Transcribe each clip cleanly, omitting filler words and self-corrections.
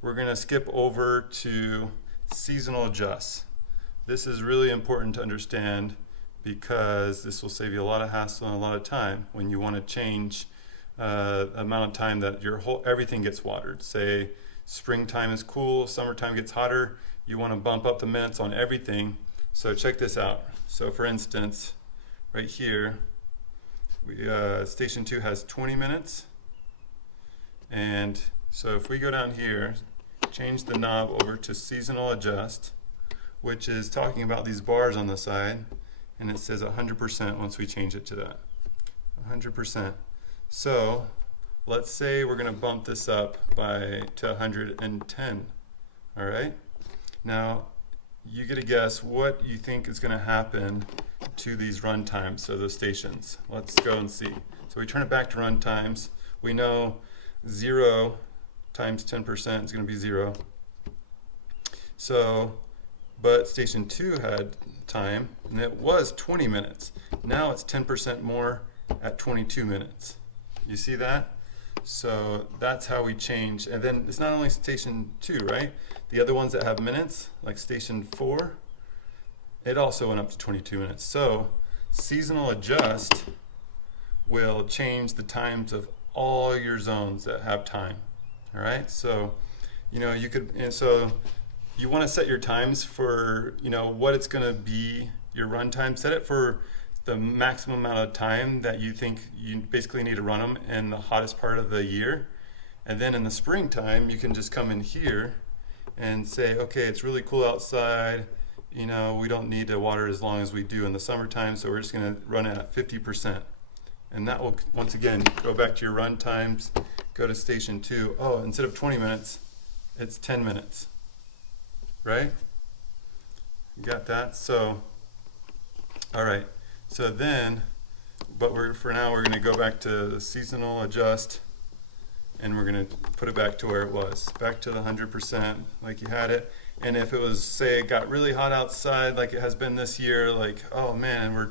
We're going to skip over to seasonal adjust. This is really important to understand because this will save you a lot of hassle and a lot of time when you want to change the amount of time that everything gets watered. Say springtime is cool, summertime gets hotter, you want to bump up the minutes on everything. So check this out. So for instance, right here, station 2 has 20 minutes. And so if we go down here, change the knob over to seasonal adjust, which is talking about these bars on the side, and it says 100% once we change it to that. 100%. So let's say we're going to bump this up to 110. All right. Now you get a guess what you think is going to happen to these run times, so those stations. Let's go and see. So we turn it back to run times. We know 0 times 10% is going to be 0. So, but station 2 had time, and it was 20 minutes. Now it's 10% more at 22 minutes. You see that? So that's how we change. And then it's not only station 2, right? The other ones that have minutes, like station 4, it also went up to 22 minutes. So seasonal adjust will change the times of all your zones that have time. All right, so you could, and so you want to set your times for what it's going to be, your run time. Set it for the maximum amount of time that you think you basically need to run them in the hottest part of the year. And then in the springtime, you can just come in here and say, okay, it's really cool outside, we don't need to water as long as we do in the summertime, so we're just going to run it at 50%. And that will, once again, go back to your run times, go to station 2. Oh, instead of 20 minutes, it's 10 minutes, right? You got that? So, all right. So then, but for now, we're going to go back to the seasonal adjust, and we're going to put it back to where it was, back to the 100% like you had it. And if it was, say, it got really hot outside like it has been this year, like, oh man, we're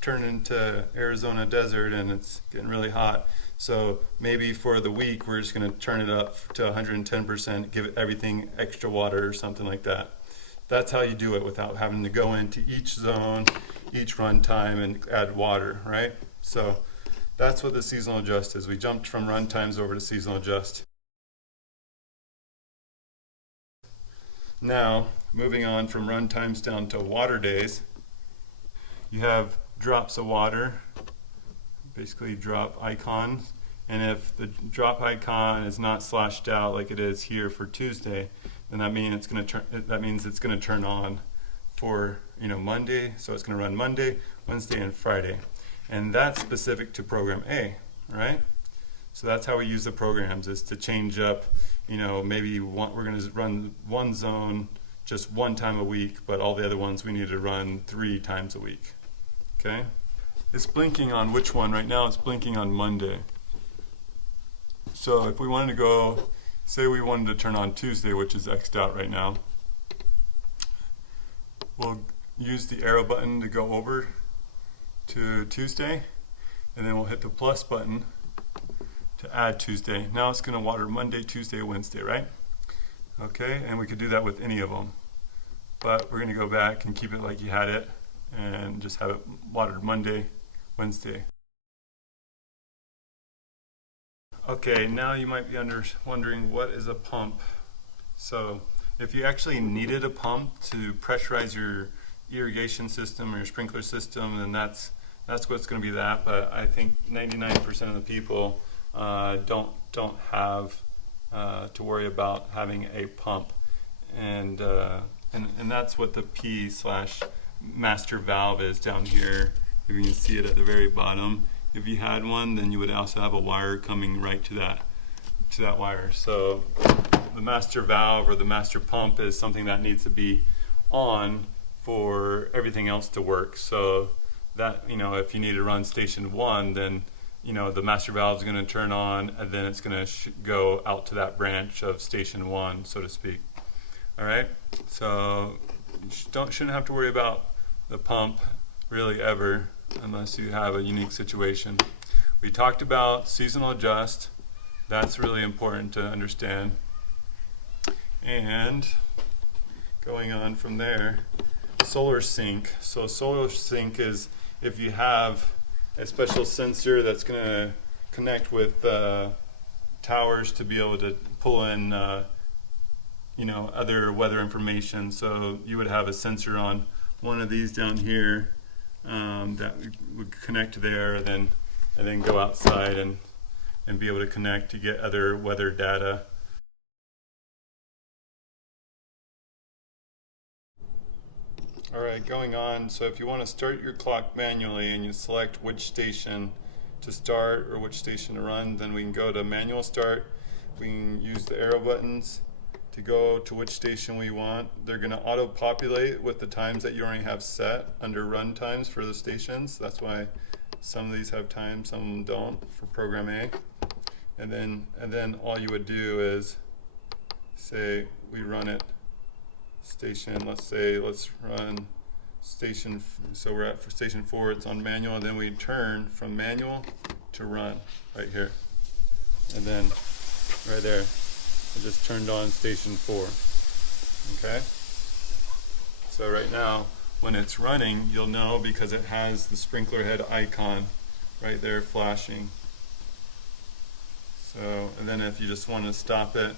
turning into Arizona desert and it's getting really hot. So maybe for the week, we're just going to turn it up to 110%, give it everything extra water or something like that. That's how you do it without having to go into each zone, each run time, and add water, right? So that's what the seasonal adjust is. We jumped from run times over to seasonal adjust. Now, moving on from run times down to water days, you have drops of water, basically drop icons. And if the drop icon is not slashed out like it is here for Tuesday, then that means it's going to turn on for Monday. So it's going to run Monday, Wednesday, and Friday, and that's specific to program A, right? So that's how we use the programs, is to change up. Maybe we're going to run one zone just one time a week, but all the other ones we need to run 3 times a week. Okay? It's blinking on which one? Right now it's blinking on Monday. So if we wanted to go, say we wanted to turn on Tuesday, which is X'd out right now, we'll use the arrow button to go over to Tuesday, and then we'll hit the plus button to add Tuesday. Now it's going to water Monday, Tuesday, Wednesday, right? Okay, and we could do that with any of them. But we're going to go back and keep it like you had it and just have it watered Monday, Wednesday. Okay, now you might be wondering, what is a pump? So if you actually needed a pump to pressurize your irrigation system or your sprinkler system, then that's what's going to be that. But I think 99% of the people don't have to worry about having a pump, and that's what the P/master valve is down here. If you can see it at the very bottom. If you had one, then you would also have a wire coming right to that wire. So the master valve or the master pump is something that needs to be on for everything else to work. So that, if you need to run station 1, then the master valve is going to turn on, and then it's going to go out to that branch of station 1, so to speak. All right, so you shouldn't have to worry about the pump really ever, unless you have a unique situation. We talked about seasonal adjust. That's really important to understand. And going on from there, Solar Sync. So Solar Sync is if you have a special sensor that's going to connect with towers to be able to pull in other weather information. So you would have a sensor on one of these down here that would connect there, and then go outside and be able to connect to get other weather data. All right, going on. So if you want to start your clock manually and you select which station to start or which station to run, then we can go to manual start. We can use the arrow buttons to go to which station we want. They're going to auto-populate with the times that you already have set under run times for the stations. That's why some of these have times, some of them don't for program A. And then all you would do is say we run it station. Let's run station. So we're at for station 4. It's on manual. And then we turn from manual to run right here. And then right there, I just turned on station 4. Okay. So right now, when it's running, you'll know because it has the sprinkler head icon right there flashing. So, and then if you just want to stop it,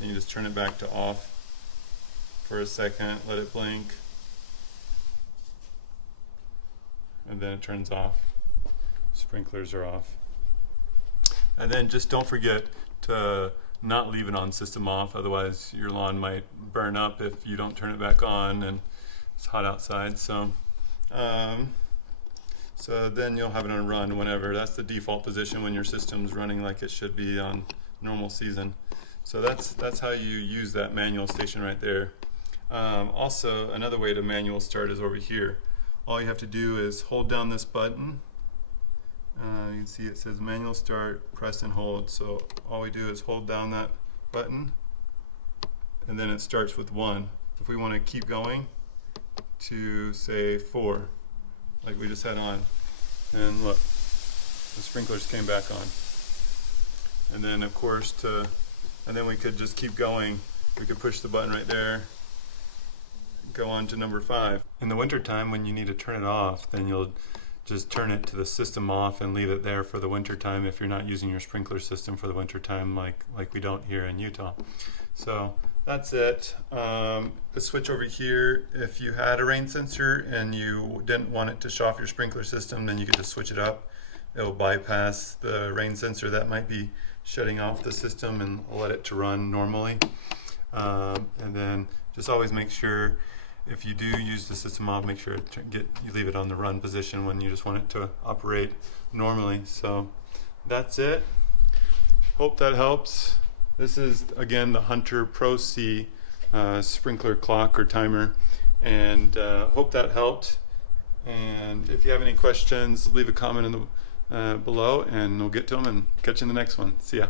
then you just turn it back to off for a second, let it blink, and then it turns off. Sprinklers are off. And then just don't forget to not leave it on system off, otherwise your lawn might burn up if you don't turn it back on and it's hot outside. So so then you'll have it on run whenever. That's the default position when your system's running like it should be on normal season. So that's how you use that manual station right there. Also, another way to manual start is over here. All you have to do is hold down this button. You can see it says manual start, press and hold. So all we do is hold down that button, and then it starts with 1. If we want to keep going to say 4, like we just had on, and look, the sprinklers came back on. And then of course and then we could just keep going. We could push the button right there, go on to number 5. In the winter time, when you need to turn it off, then you'll just turn it to the system off and leave it there for the winter time if you're not using your sprinkler system for the winter time like we don't here in Utah. So that's it. Let's switch over here. If you had a rain sensor and you didn't want it to shut off your sprinkler system, then you could just switch it up. It'll bypass the rain sensor that might be shutting off the system and let it to run normally. And then just always make sure, if you do use the system off, make sure you leave it on the run position when you just want it to operate normally. So that's it. Hope that helps. This is again the Hunter Pro C sprinkler clock or timer, and hope that helped. And if you have any questions, leave a comment in the below, and we'll get to them and catch you in the next one. See ya.